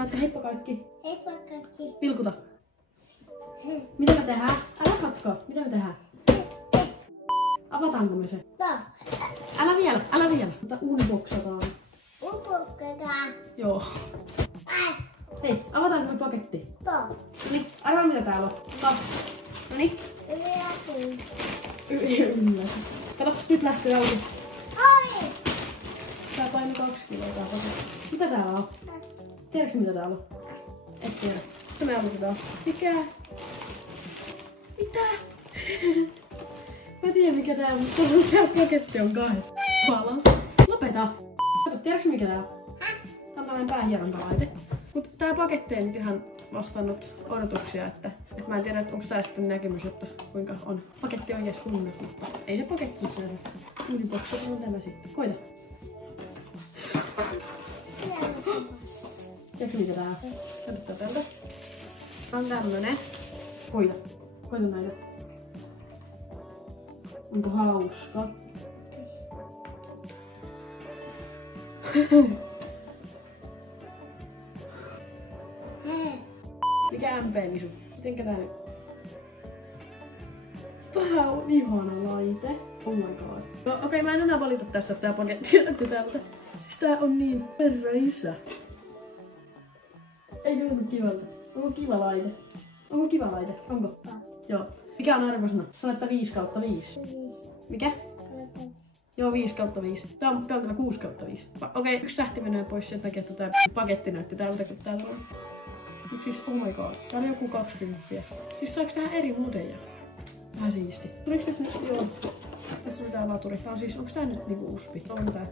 Sano, että heippa kaikki. Heippa kaikki. Vilkuta. Mitä me tehdään? Älä katko. Mitä me tehdään? Avataanko me se? Älä vielä, älä vielä. Mutta unboxataan. Unboxataan. Joo. Hei, avataanko me paketti? Noniin, arvaa mitä täällä on. Noniin. Yllätys. Kato, nyt lähtee auki. Tää painoi 2 kiloa tää paketti. Mitä täällä on? Tiedätkö mitä täällä on? Et tiedä. Mitä me aloitetaan? Mikä? Mitä? Mä tiedän mikä tää on, mutta tää paketti on 2 palas. Lopeta! Kato, tiedätkö mikä tää on? Tää on tällainen päähierontalaite. Mut tää paketti ei nyt ihan vastannut odotuksia, että mä en tiedä, onko tää sitten näkemys, että kuinka on paketti oikeassa kunnossa, mutta ei se paketti itse unbox on tämä sitten. Koita! Tiedätkö mikä tää on? Katsotaan tältä. Tää on tämmönen. Koita. Koita näitä. Onko hauska? Mikä MP-nisu? Mitenkä tää nyt? Tää on ihana laite. Oh my god. No okei, mä en enää valita tässä tää paketti täältä. Siis tää on niin herra isä. Eikö tunnu kivalta? Onko kiva laite? Onko kiva laite? Onko? Joo. Mikä on arvosana? Sano, että 5/5. Mikä? Joo, 5/5. Tää on kyllä 6/5. Okei, yksi tähti menee pois sen takia, että tää paketti näytti tältä, kun täällä on. Mut siis, oh my god. Tää on joku 20. Siis saaks tähän eri mudeja? Vähän siisti. Tuliks tässä nyt? Joo. Tässä on tää laturi. Tää on siis, onks tää nyt niinku uspi? On tää.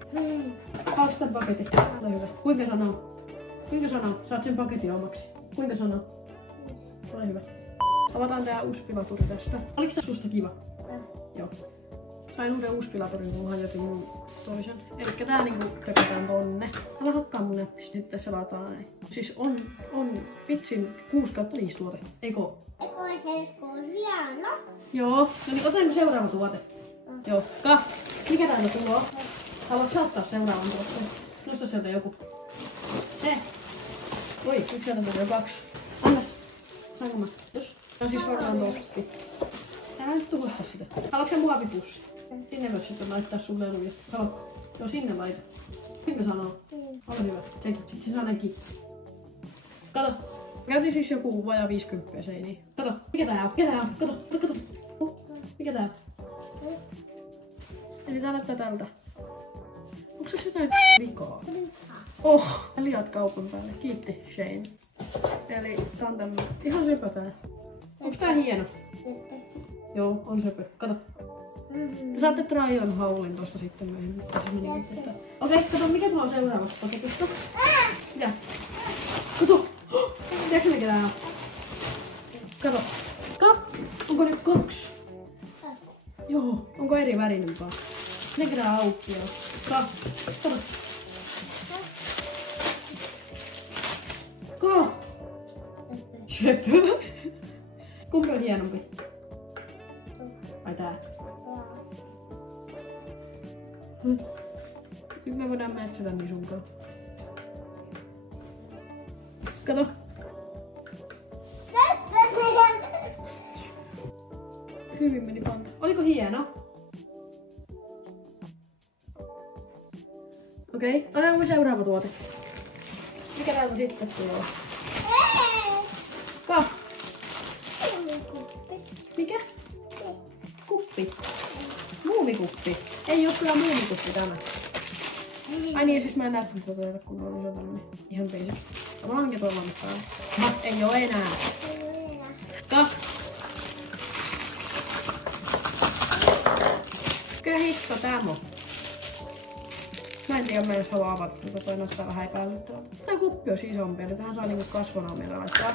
Haluatko tän paketin? Ole hyvä. Kuinka sanoo? Kuinka sanoo? Saat sen paketin omaksi. Kuinka sanoo? Ole hyvä. Avataan tää uspilaturi tästä. Oliks tää susta kiva? Joo. Sain uuden uspilaturin, kun hajotin mun toisen. Elikkä tää niinku tökätään tonne. Älä hakkaa mun näppistä, sitten selataan näin. Siis on vitsin 6/5 tuote. Eikö? Hieno. Joo. No niin, otanko seuraava tuote? Joo. Mikä täältä tuo? Haluatko sä ottaa seuraavan tuotteen? Nosta sieltä joku. Oi, nyt sieltä tulee 2. Annas. Saanko mä? Jos. No siis varmaan tosti. Älä nyt tuhosta sitä. Haluatko sä muovipussi? Sinne voit sitten laittaa sun leluja. Haluatko? Joo, sinne laita. Kuinka sanoo? Ole hyvä. Sekin. Sitten se saa näin. Kato. Käytiin siis joku vajaa 50 seiniä. Kato. Mikä tää on? Mikä tää on? Kato. Mikä tää on? Eli tää näyttää tältä. Onko se jotain vikaa? Liat kaupan päälle. Kiitti Shane. Eli tää on tämmönen. Ihan söpö tää. Onks tää hieno? Joo, on söpö. Kato. Te saatte try on haulin tosta sitten myöhemmin. Okei, kato mikä tuo on seuraavassa paketista. Mitä? Kato! Tiedätkö mikä tää on? Kato. Onko nyt 2? Joo, onko eri värinen vaan? Mikä tää auki on? Kato. Söpö. Kumpi on hienompi? Ai tää? Nyt me voidaan matchata niin sunkaan. Kato. Hyvin meni panta. Oliko hieno? Okei, otetaanko seuraava tuote? Mikä täältä sitten tulee? Mikä? Kuppi. Muumikuppi. Ei oo kyllä muumikuppi tämä. Ai niin, siis mä en näyttänyt sitä teille, kun oli se tämmönen ihan basic. Mä onkin tuolla nyt päällä. Ei oo enää. Mikä hitto tää on? Mä en tiedä, mä jos haluan avata, mutta toi näyttää vähän epäilyttävää. Tää kuppi on isompi, eli tähän saa niinku kasvonaamilla laittaa.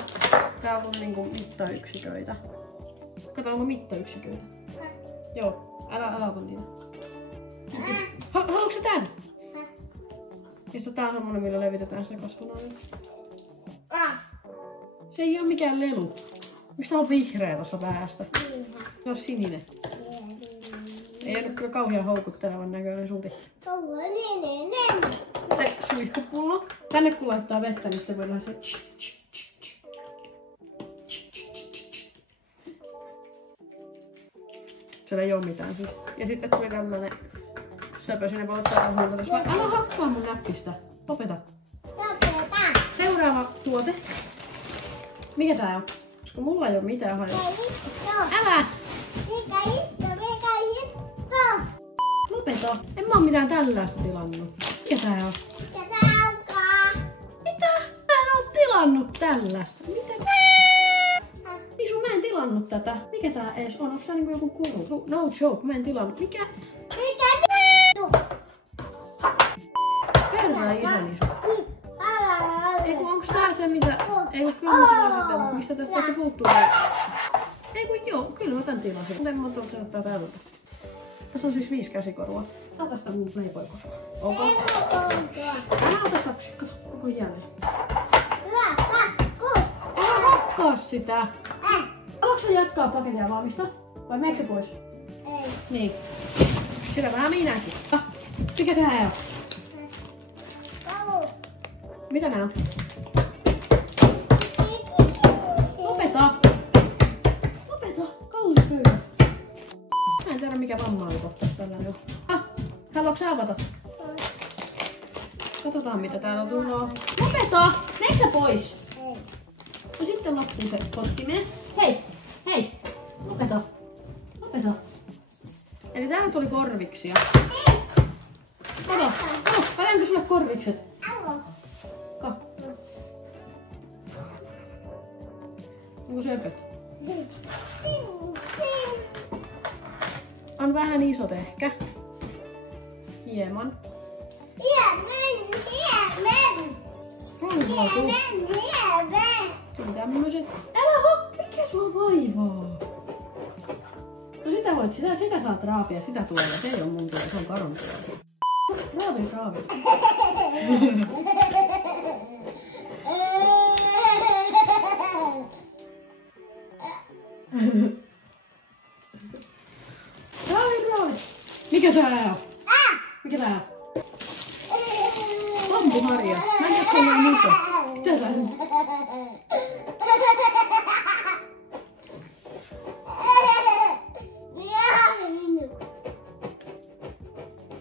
Täällä on niinku mittayksiköitä. Kato, onko mittayksiköitä? Joo, älä ota niitä. Haluatko sä tän? Ja sitten tää on semmonen, millä levitetään sitä kasvonaamilla. Se ei oo mikään lelu. Miksi on vihreä tossa päästä? Se on sininen. Ei ollut kyllä kauhean houkuttelevan näköinen sulti. suihkupullo. Tänne kun laittaa vettä, niin sitten voidaan se... Siellä ei oo mitään siis. Ja sitten tuli tämmönen söpö sinne valottaa huolta. Älä hakkaa mun näppistä. Lopeta. Seuraava tuote. Mikä tää on? Koska mulla ei oo mitään hajua. Älä! Lopeta. En mä oo mitään tällaista tilannut. Mikä tää on? Mitä? Mä en oo tilannut tällaista. Mitä? Misu, mä en tilannut tätä. Mikä tää ees on? Onks tää niinku joku kuru? No joke, mä en tilannut. Mikä? Herra isäni sun. Eiku, onks tää se mitä... Eiku, kyllä mä tilasin tän. Mistä tästä se puuttuu? Eiku, joo, kyllä mä tän tilasin. Muten mä tuon ottaa tältä. Tässä on siis 5 käsikorua. Tää tästä mun Playboy-kosua. Onko? Älä ota saksi. Kato, onko jälleen? Älä hakkaa sitä. Haluatko jatkaa paketin avaamista? Vai meneekö pois? Ei. Niin. Sitä vähän minäkin. Mikä tää on? Mitä nää on? Lopeta! Lopeta! Kallis pöydä. Mä en tiedä mikä vamma oli kohta tällainen on. Haluatko sä avata? Katsotaan mitä täällä tulee. Lopeta! Meneekö sä pois? Ei. No sitten loppuu se potkiminen. Hei! Hei! Lopeta! Lopeta! Eli täällä tuli korviksia. Kato! Kato! Väljänkö sulle korvikset? Kato. Onko söpöt? On vähän isot ehkä. Hieman. Tuli tämmöset. Älä mikä sua vaivaa? No sitä voit, sitä saat raapia, sitä tuolla. Se ei oo mun tuolla, se on Karon tuolla. Raavi. Raavi. Mikä tää on? Mikä tää on? Bambumarja. Mä en jaksa näin iso. Mitä tää on?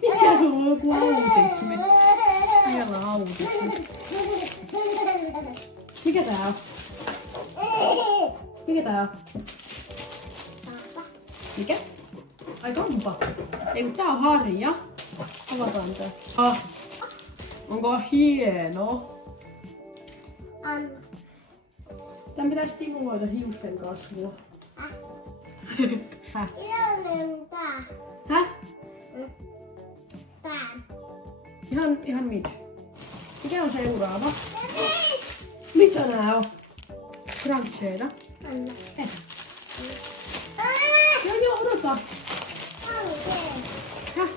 Mikä sulla on joku autismi? Siellä on autismi. Mikä tää on? Mikä tää on? Mikä? Ai kampa. Ei kun tää on harja. Avataan tää. Onko hieno? Tän pitäis stimuloida hiusten kasvua. Häh? Häh? Ihan mit? Mikä on seuraava? Mitä nää on? Cruncheita? Ei. Joo, odota. Häh?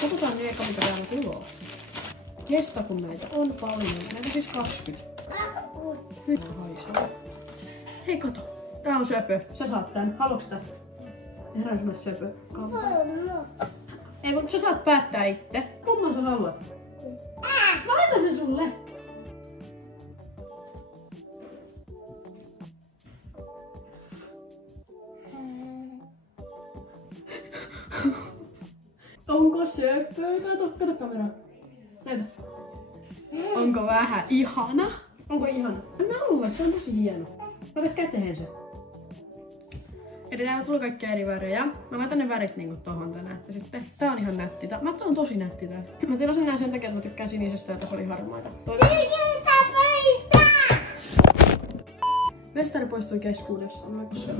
Katsotaan ne eka mitä täällä tuloa. Kesta kun meitä on paljon. Näitä siis 20. Hyvä haisee. Hei kato. Tää on söpö. Sä saat tän. Haluatko tän? Herään sulle söpö. Ei kun sä saat päättää itse. Kumman sä haluat? Mä laitan sen sulle. Onko söpöä? Kato kameraa. Näytä. Onko vähän ihana? Onko ihana? Anna olla, se on tosi hieno. Ota käteen se. Eli täällä tuli kaikkia eri värejä. Mä laitan ne värit niinku tohon tänne, että sitten. Tää on ihan nätti. Tää on tosi nätti tää. Mä tilasin nää sen takia, että mä tykkään sinisestä ja tässä oli harmaita. Mestari poistui keskuudessamme, koska se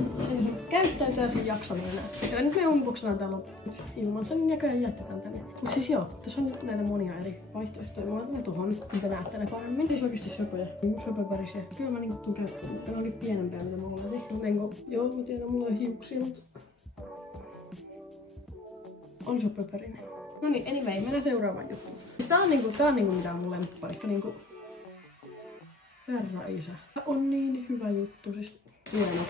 käyttäytää sen jaksaminen enää. Ja nyt me unboxataan tää loppuun. Ilman sen näköjään jätetään tänne. Mut siis joo, tässä on nyt näitä monia eri vaihtoehtoja. Mä laitan ne tuohon, mitä näette ne paremmin. Siis oikeesti söpöjä. Söpövärisiä. Kyllä mä niinku tuun käyttämään. Ne onkin pienempiä mitä mä oletin. Mut niinku, joo mä tiedän mulla on hiuksia, mut on söpövärinen. No niin, anyway, mennään seuraavaan juttuun. Tää on niinku mitä on mun lemppari. Niinku herra isä. On niin hyvä juttu, siis hieno.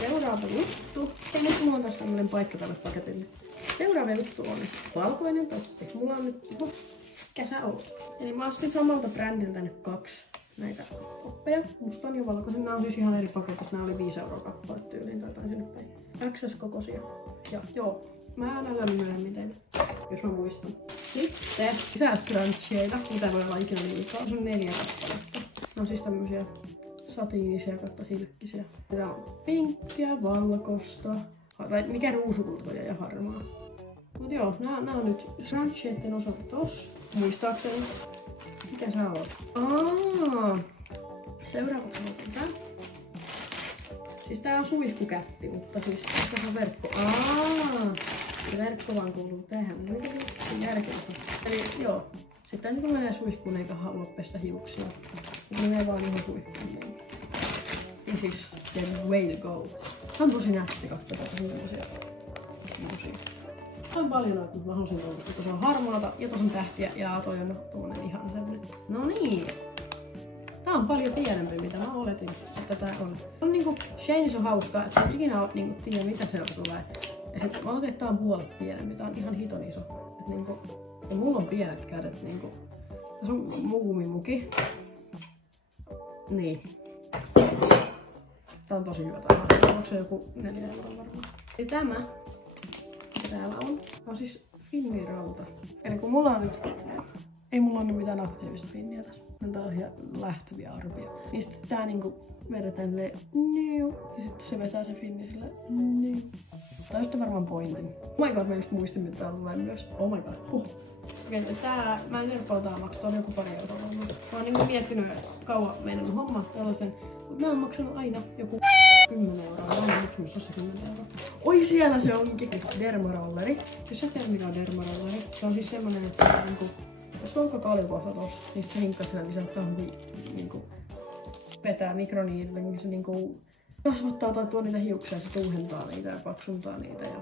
Seuraava juttu. Ei nyt mulla on taas tämmönen paikka tälle paketille. Seuraava juttu on valkoinen toppi. Mulla on nyt kesäolut. Eli mä ostin samalta brändiltä nyt 2 näitä toppeja. Mustan ja valkoisen. Nää on siis ihan eri paketissa. Nää oli 5 € kappale tyyliin tai sinne päin. XS-kokoisia. Ja joo, mä näytän myöhemmin teille, jos mä muistan. Sitten lisää scrunchieita, mitä voi olla ikinä liikaa. Se on 4 kappaletta. Ne on siis tämmösiä satiinisia kautta silkkisiä. Tää on pinkkiä, valkosta, tai mikä ruusukultainen ja harmaa. Mut joo, nää on nyt scrunchieiden osalta tossa. Muistaakseni. Mikä sä oot? Seuraavaksi otan tää. Siis tää on suihkukäppi, mutta siis tässä on verkko. Se verkko vaan kuuluu tähän. Mikä se järkevästi? Eli joo. Sitten kun menee suihkuun eikä halua pestä hiuksia. Menee vaan ihan suihkuun. Ja siis the way to go. Tää on tosi nätti katsoa tätä hiusia. Tää on paljon noita, mutta mä halusin tuoda, että se on harmaata ja tossa on tähtiä ja toi on tommonen ihan semmonen. No niin. Tää on paljon pienempi, mitä mä oletin, että tää on. On niinku, Shaneissa on hauskaa, että sä et ikinä niinku tiedä mitä sieltä tulee. Ja sit mä oletin, että tää on puolet pienempi, tää on ihan hiton iso. Et niinku, ja mulla on pienet kädet niinku. Tässä on muumimuki. Niin. Tää on tosi hyvä tää. Onko se joku 4 € varmaan? Eli tämä, mikä täällä on siis finnirauta. Eli kun mulla on nyt, ei mulla ole mitään aktiivista finniä tässä. On tällaisia lähteviä arpia. Niin sitten tää niinku vedetään silleen niu. Ja sitten se vetää se finni silleen niu. Tää on sitten varmaan pointin. Oh my god, mä just muistin, mitä täällä tulee myös. Oh my god. Okei, tää, mä en tiedä paljon tää maksaa, tää on joku 2 € varmaan. Mä oon niinku miettinyt, että kauan meidän homma tällaisen. Mut mä oon maksanut aina joku 10 €. Mä oon maksanut se 10 €. Oi, siellä se onkin dermarolleri. Jos sä tiedät mikä on dermarolleri, se on siis semmonen, että niinku, jos on koko kaljukohta tossa, niin sit se hinkkaa sillä, niin se ottaa hyvin niinku vetää mikroniidille, niin se niinku kasvattaa tai tuo niitä hiuksia, se tuuhentaa niitä ja paksuntaa niitä ja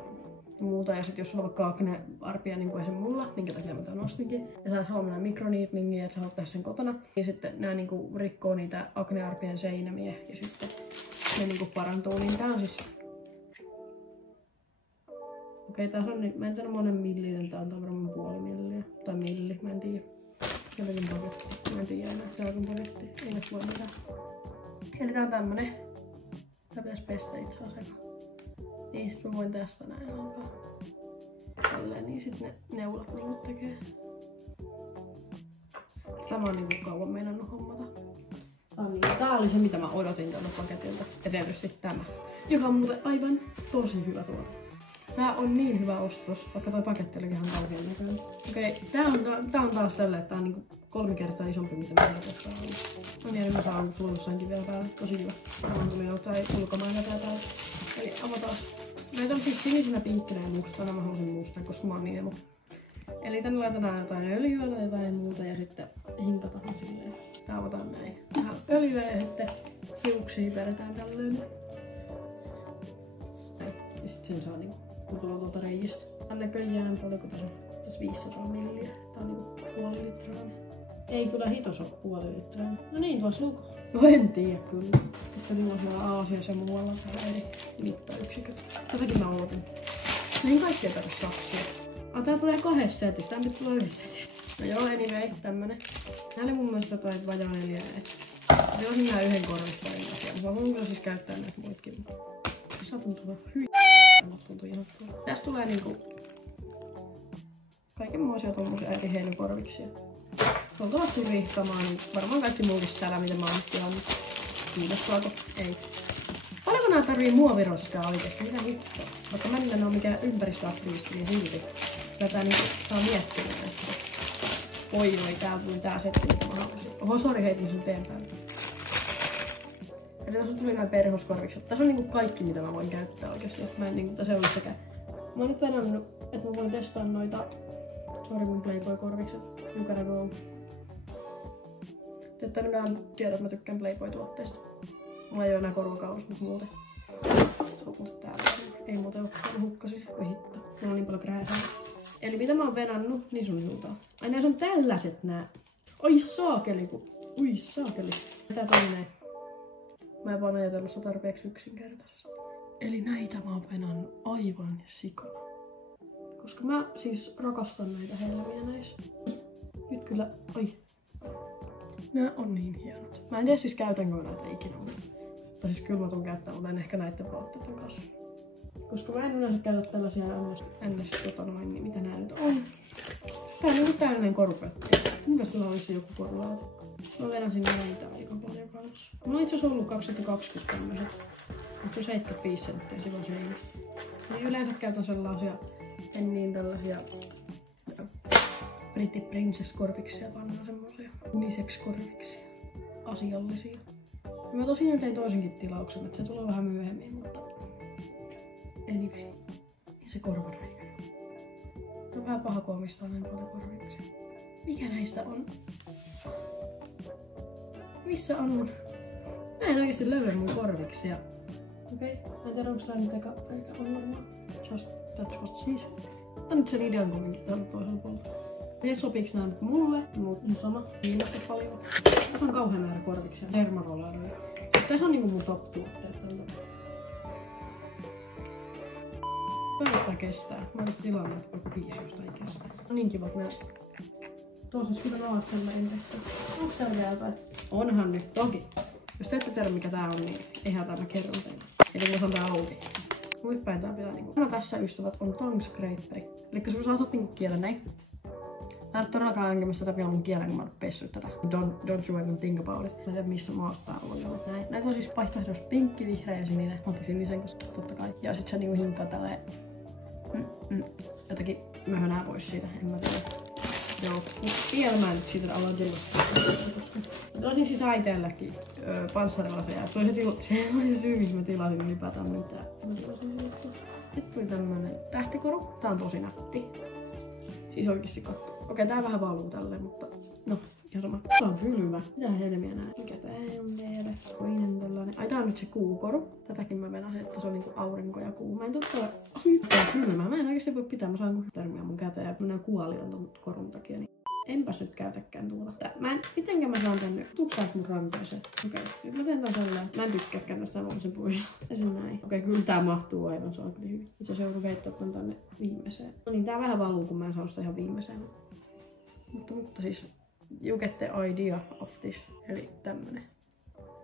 muuta. Ja sit jos sulla on vaikka akne-arpia, niin kuin esim. Mulla, minkä takia mä tän ostinkin, ja sä haluat mennä mikroneedlingiin, että sä haluat tehdä sen kotona, niin sitten nää niinku rikkoo niitä akne-arpien seinämiä ja sitten ne niinku parantuu. Niin tää on siis... Okei, tää on nyt, mä en tiedä monen millinen, tää on varmaan puoli milliä. Tai milli, mä en tiedä. Jotenkin paketti, mä en tiedä enää, tää on paketti, ei nyt voi mitään. Eli tää on tämmönen. Tää pitäis pestä itse asiassa. Niin sit mä voin tästä näin alkaa. Tälleen, niin sit ne neulat niinku tekee. Tämä on niinku kauan meinannut hommata. Tää oli se mitä mä odotin tältä paketilta. Ja tietysti tämä. Joka on muuten aivan tosi hyvä tuote. Tää on niin hyvä ostos, vaikka toi paketti olikin ihan kauhean näköinen. Okei, tää on taas tällä, että tää on niinku 3 kertaa isompi mitä mä tässä on ollut. No niin, mä saan tullut jossainkin vielä päälle. Tosi hyvä. Tämä tuli jotain ulkomailla tää täällä. Eli avataan. Näitä on siis sinisenä, pinkkinä ja mustana. Mä halusin mustaa, koska mä oon niemu. Eli tänne laitetaan jotain öljyä tai jotain muuta ja sitten hinkataan silleen. Tää avataan näin. Vähän öljyä ja sitten hiuksiin vedetään tällöin. Näin. Ja sit sen saa niinku kutoa tuolta reijistä. Tän näköjään, oliko tässä 500 milliä. Tää on niinku puoli litraa. Ei kyllä hitos oo puoli litraa. No niin, tuossa luku. No en tiedä kyllä. Että niillä on siellä Aasiassa ja muualla eri mittayksiköt. Tätäkin mä odotin. Näin kaikkea tarvitse saksia. Tää tulee 2 setissä, tää nyt tulee 1 setissä. No joo, anyway, tämmönen. Nää oli mun mielestä toi vajaa 4 €. Se on nää 1 korvista takia. Mä voin kyllä siis käyttää näitä muitkin. Se tuntuu vähän tuntuu ihan tuolla. Tästä tulee niinku kaikenmoisia tommosia eri heinäkorviksia. Luultavasti rihtamaan, niin varmaan kaikki muukin sälä, mitä mä oon nyt tilannut. Kiinnostaako? Ei. Paljonko nää tarvii muoviroskaa oikeesti? Mitä hittoa? Vaikka mä en oo mikään ympäristöaktivisti, niin silti. Tätä niinku saa miettiä näistä. Oi, täältä tuli tää setti, mitä mä halusin. Oho, sori, heitin sen teen päältä. Eli tässä tuli nää perhoskorvikset. Tässä on niinku kaikki, mitä mä voin käyttää oikeesti. Mä en niinku tässä ei ollut sekään. Mä oon nyt vedannut, että mä voin testaa noita. Sori mun Playboy-korvikset. You gotta go. Että mä tiedän, että mä tykkään Playboy-tuotteista. Mulla ei oo enää korvakaus, mutta muuten. Se on muuten täällä. Ei muuten oo, hukkasin. Oi hitto. Mulla on niin paljon krääsää. Eli mitä mä oon vedannut, niin sun juutaa. Ai nää on tällaiset nää. Oi saakeli, ui saakeli. Tää toinen. Mä en vaan ajatellut sitä tarpeeksi yksinkertaisesti. Eli näitä mä oon vedannut aivan sikana. Koska mä siis rakastan näitä helmiä näissä. Nyt kyllä, oi. Nää on niin hienot. Mä en tiedä siis käytänkö näitä ikinä. Tai siis kyllä mä tuun käyttää, mutta en ehkä näitten vaatteiden kanssa. Koska mä en yleensä käytä tällaisia niin mitä nää nyt on. Tää on niinku täydellinen korupetti. Mikä sillä olisi joku korulaatikko? Mä vedän sinne näitä aika paljon kanssa. Mulla on itse asiassa ollut 2020 tämmöset. Mutta se on 75 senttiä silloin seinästä. Niin yleensä käytän sellaisia, en niin tällaisia Pretty Princess korviksia, vaan semmosia unisex korviksia. Asiallisia. Ja mä tosiaan tein toisenkin tilauksen, että se tulee vähän myöhemmin, mutta anyway. Ja se korvareikä. On vähän paha, kun omistaa näin paljon korviksia. Mikä näistä on? Missä on mun? Mä en oikeesti löydä mun korviksia. Okei, mä en tiedä onko tää nyt eikä on varmaan. Just that's what she said. Tää on nyt sen idean kumminkin tällä toisella puolella. En tiedä sopiiks nää nyt mulle, mutta on sama. Viimeistä paljon. Tässä on kauhean määrä korviksia. Dermarolleroja. Tässä on niinku mun top-tuotteet. Toivottavasti kestää. Mä oon tilannut vaikka 5, jos ei kestää. On niin kivat nää. Tuossa kyllä ovat sellainen tehty. Onks täällä vielä jotain? Onhan nyt toki. Jos te ette tiedä mikä tää on, niin eihän tää mä kerron teille. Eli jos on tää auki. Muipäin tää pitää niinku. Tämä tässä ystävät on tongue scraperi. Elikkä sun saatat niinku kielen näin. Mä en todellakaan enkemässä tätä vielä mun kielen, kun mä oon pessyt tätä. Don't you even think about it. Mä en tiedä missä maasta tää on ollut näin. Näitä on siis vaihtoehdossa pinkki, vihreä ja sininen. Mä otin sinisen, koska totta kai. Ja sit se niinku hinkkaa tälleen. Jotenkin möhönää pois siitä, en mä tiedä. Joo, vielä mä en nyt siitä ala jellosta. Mä otin siis äitelläkin panssarilaseja. Se oli se syy, miksi mä tilasin ylipäätään mitään. Mä tilasin siitä. Nyt tuli tämmönen tähtikoru. Tää on tosi nätti. Siis oikeesti katso. Okei, tää vähän valuu tälleen, mutta no, ihan sama. Tää on kylmä. Mitä helmiä näin? Mikä tää on vielä? Toinen tällainen. Ai tää on nyt se kuukoru. Tätäkin mä venasin, että se on niinku aurinko ja kuu. Mä en totta kylmä. Mä en oikeesti voi pitää. Mä saan termiä mun käteen ja mä kuolion ton korun takia. Niin enpäs nyt käytäkään tuota. Mitenkä mä saan tän nyt? Tukkaat mun ranteeseen. Okei, nyt mä teen tän sellainen. Mä en tykkääkään tästä sen pois. Ja se näin. Okei, kyllä tää mahtuu aivan saakeli hyvin. Itse se joudun heittää tän tänne viimeiseen. No niin, tää vähän valuu, kun mä en saa sitä ihan viimeiseen. Mutta siis, you get the idea of this. Eli tämmönen.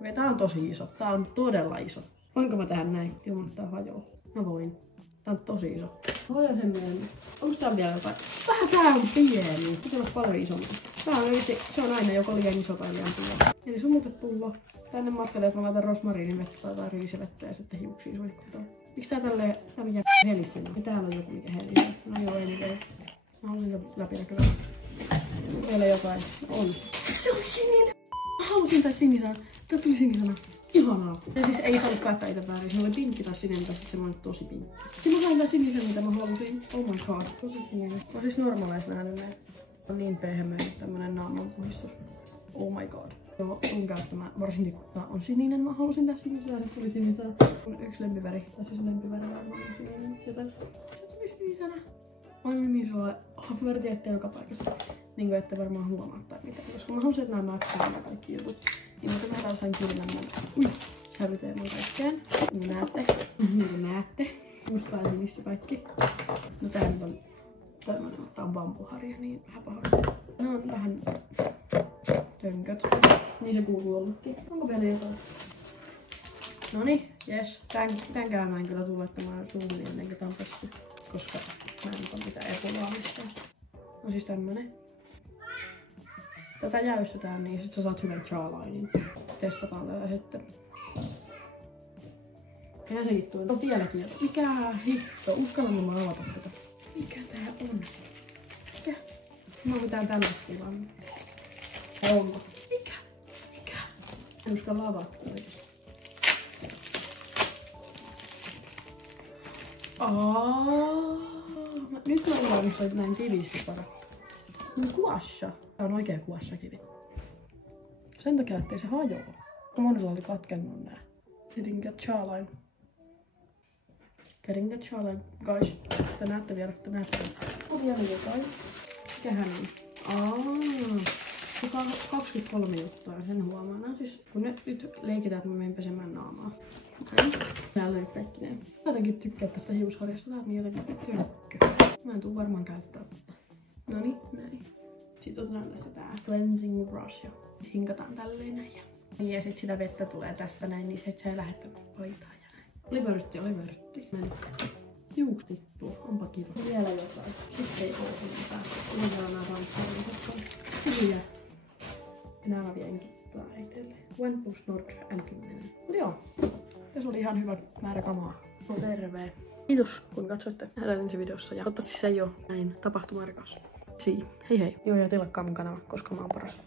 Okei, tää on tosi iso. Tää on todella iso. Voinko mä tehdä näin ilman, että tää hajoaa? Mä voin. Tää on tosi iso. Hoidan sen myöhemmin. Onks tää vielä jotain? Vähän tää on pieni. Pitää olla paljon isompi. Tää on oikeesti, se on aina joko liian iso tai liian pieni. Eli sumutepullo. Tänne mä ajattelin, että mä laitan rosmariinivettä tai riisivettä ja sitten hiuksia suihkutaan. Miks tää tälleen, tää mikä helistinen? Ja täällä on joku mikä helistinen. No joo, ei mitään. Mä halusin jo läpinäkyvää. Vielä jotain. On. Se on sininen! Mä halusin tää sinisellä. Tää tuli sinisellä. Ihanaa. Ja siis ei saanut päättää itse väärin. Se oli pinkki tai sininen tai sitten semmoinen tosi pinkki. Sitten mä sain tää sinisen, mitä mä halusin. Oh my god. Tosi sininen. Mä siis normaaleissa nähnyt näin. On niin pehmeä tämmönen naamanpuhistus. Oh my god. Joo, tuun käyttämään. Varsinkin kun tää on sininen. Mä halusin tää sinisellä. Se tuli sinisellä. On yksi lempiväri. Tai siis lempiväri varmaan on sininen. Joten se tuli sinisellä. Mä olin niin sellainen. Mä yritin etsiä joka paikasta. Niinku ette varmaan huomaa tai mitään. Koska mä halusin, että nää mäksää nämä kaikki jutut. Niin mä tehdään sain kylmemmän sävyteeman kaikkeen. Niin kuin näette. Musta ja sinistä kaikki. No tää nyt on tämmönen, tää on bambuharja, niin vähän paha. Nää on vähän tönköt. Niin se kuuluu ollutkin. Onko vielä jotain? Noniin, jes. Tämänkään mä en kyllä tule laittamaan suuhun ennen kuin tää on pesty. Koska mä en ota mitään epulaa mistään. No siis tämmönen. Tätä jäystetään, niin sit sä saat hyvän jawlinin. Testataan tätä sitten. Eihän se hittu. On vieläkin jotain. Mikä hitto? Uskallanko mä avata tätä? Mikä tää on? Mikä? Mä oon mitään tällaista tilannut. Onko? Mikä? Mikä? En uskalla avata oikeesti. Nyt mä ollaan nyt näin tiiviisti parattu. Kuassa. Tää on oikea kuassakivi. Sen takia, ettei se hajoa. Monilla oli katkennut nää. Getting the jawline. Getting the jawline. Guys, te näette vielä, te näette. On vielä jotain. Mikähän on? Se 23 juttua ja sen huomaa. No siis, kun nyt leikitään, että mä menen pesemään naamaa. Okei. Täällä oli kaikki ne. Mä jotenkin tykkään tästä hiusharjasta. Tää on niin jotenkin tönkkö. Mä en tuu varmaan käyttää tätä. Noniin, näin. Sitten otetaan tästä tää cleansing brush ja hinkataan tälleen näin. Ja sit sitä vettä tulee tästä näin, niin sit se lähettää paitaan ja näin. Oli vörtti. Näin. Juuks tippuu, onpa kiva. Vielä jotain. Sitten ei oo mitään. Uudella nää ranskaa. Hyviä. Nää mä vien kittaa itelle. 1 plus Nord N10. Mut joo. Tässä oli ihan hyvä määrä kamaa. No terve. Kiitos kun katsoitte. Nähdään ensi videossa. Ja toivottavasti se ei oo näin tapahtumarikas. Hei hei. Joo ja tilakkaa mun kanava, koska mä oon paras.